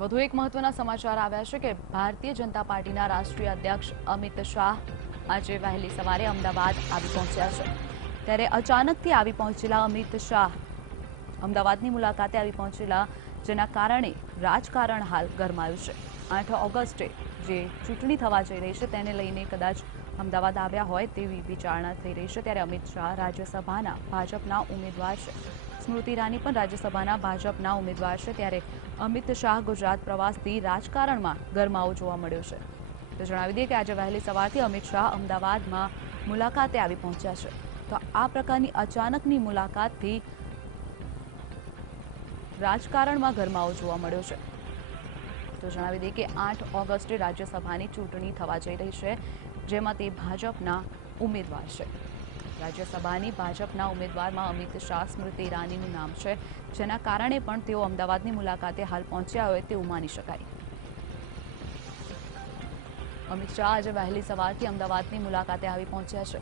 વધુ એક મહત્વના સમાચાર આવ્યા છે કે ભારતીય જનતા પાર્ટીના રાષ્ટ્રીય અધ્યક્ષ અમિત શાહ આજે વહેલી સવારે અમદાવાદ આવી પહોંચ્યા છે। ત્યારે અચાનકથી આવી પહોંચેલા અમિત શાહ અમદાવાદની મુલાકાતે આવી પહોંચેલા, જેના કારણે રાજકારણ હાલ ગરમાયું છે। 8 ઓગસ્ટે જે ચૂંટણી થવા જઈ રહી છે તેને લઈને કદાચ અમદાવાદ આવ્યા હોય તેવી વિચારણા થઈ રહી છે। ત્યારે અમિત શાહ રાજ્યસભાના ભાજપના ઉમેદવાર છે। સ્મૃતિ ઈરાની પણ રાજ્યસભાના ભાજપના ઉમેદવાર છે। ત્યારે અમિત શાહ ગુજરાત પ્રવાસથી રાજકારણમાં ગરમાવો જોવા મળ્યો છે। તો જણાવી દઈએ કે આજે વહેલી સવારથી અમિત શાહ અમદાવાદમાં મુલાકાતે આવી પહોંચ્યા છે। તો આ પ્રકારની અચાનકની મુલાકાતથી રાજકારણમાં ગરમાવો જોવા મળ્યો છે। તો જણાવી દઈએ કે 8 ઓગસ્ટે રાજ્યસભાની ચૂંટણી થવા જઈ રહી છે, જેમાં તે ભાજપના ઉમેદવાર છે। રાજ્યસભાની ભાજપના ઉમેદવારમાં અમિત શાહ, સ્મૃતિ ઈરાનીનું નામ છે, જેના કારણે પણ તેઓ અમદાવાદની મુલાકાતે હાલ પહોંચ્યા હોય તેવું માની શકાય। અમિત શાહ આજે વહેલી સવારથી અમદાવાદની મુલાકાતે આવી પહોંચ્યા છે।